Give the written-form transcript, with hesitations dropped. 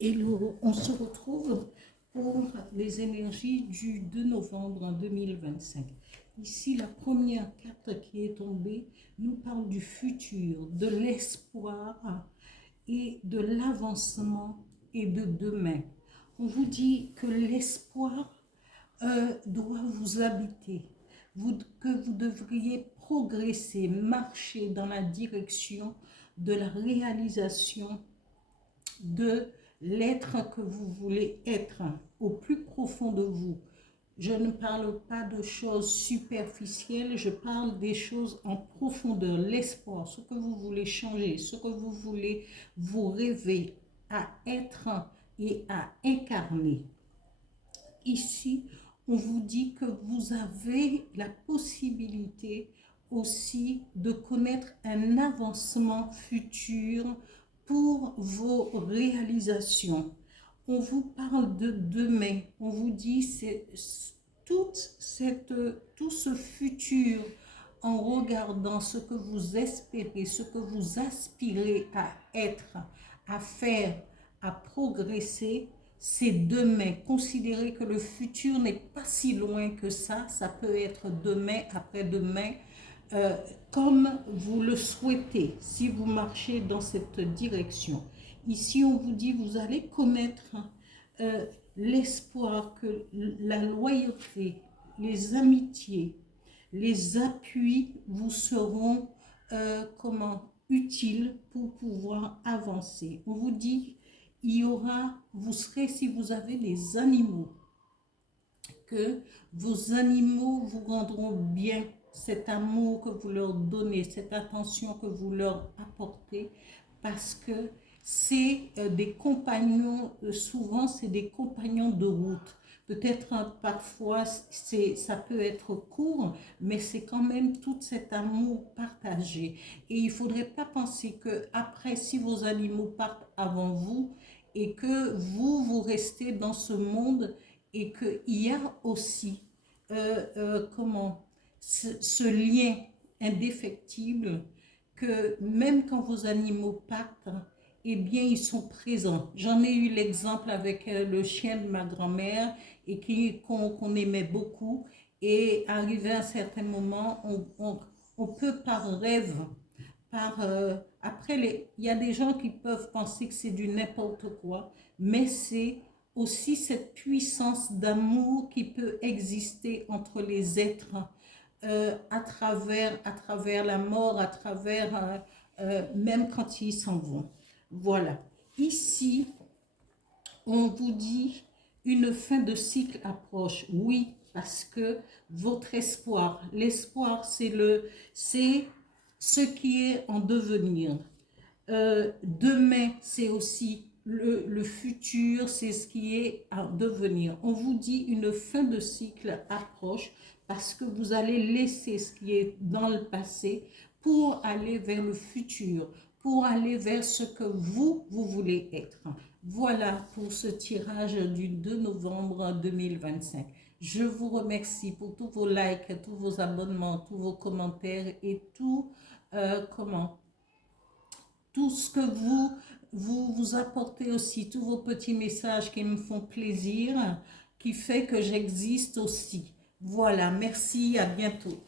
On se retrouve pour les énergies du 2 novembre 2025. Ici, la première carte qui est tombée nous parle du futur, de l'espoir et de l'avancement et de demain. On vous dit que l'espoir doit vous habiter, que vous devriez progresser, marcher dans la direction de la réalisation de l'être que vous voulez être au plus profond de vous. Je ne parle pas de choses superficielles, je parle des choses en profondeur, l'espoir, ce que vous voulez changer, ce que vous voulez vous rêver à être et à incarner. Ici, on vous dit que vous avez la possibilité aussi de connaître un avancement futur pour vos réalisations. On vous parle de demain, on vous dit c'est tout ce futur en regardant ce que vous espérez, ce que vous aspirez à être, à faire, à progresser, c'est demain. Considérez que le futur n'est pas si loin que ça peut être demain, après-demain, comme vous le souhaitez, si vous marchez dans cette direction. Ici, on vous dit, vous allez connaître l'espoir que la loyauté, les amitiés, les appuis vous seront utiles pour pouvoir avancer. On vous dit, vous serez, si vous avez des animaux, que vos animaux vous rendront bien, cet amour que vous leur donnez, cette attention que vous leur apportez, parce que c'est des compagnons, souvent c'est des compagnons de route. Peut-être parfois ça peut être court, mais c'est quand même tout cet amour partagé. Et il ne faudrait pas penser que après, si vos animaux partent avant vous et que vous restez dans ce monde et qu'il y a aussi ce lien indéfectible que même quand vos animaux partent, eh bien, ils sont présents. J'en ai eu l'exemple avec le chien de ma grand-mère et qu'on aimait beaucoup. Et arrivé à un certain moment, on peut par rêve, il y a des gens qui peuvent penser que c'est du n'importe quoi, mais c'est aussi cette puissance d'amour qui peut exister entre les êtres à travers la mort, à travers même quand ils s'en vont. Voilà. Ici, on vous dit une fin de cycle approche. Oui, parce que votre espoir, l'espoir, c'est ce qui est en devenir. Demain, c'est aussi le futur, c'est ce qui est à devenir. On vous dit une fin de cycle approche parce que vous allez laisser ce qui est dans le passé pour aller vers le futur, pour aller vers ce que vous voulez être. Voilà pour ce tirage du 2 novembre 2025. Je vous remercie pour tous vos likes, tous vos abonnements, tous vos commentaires et tout ce que vous apportez aussi, tous vos petits messages qui me font plaisir, qui fait que j'existe aussi. Voilà, merci, à bientôt.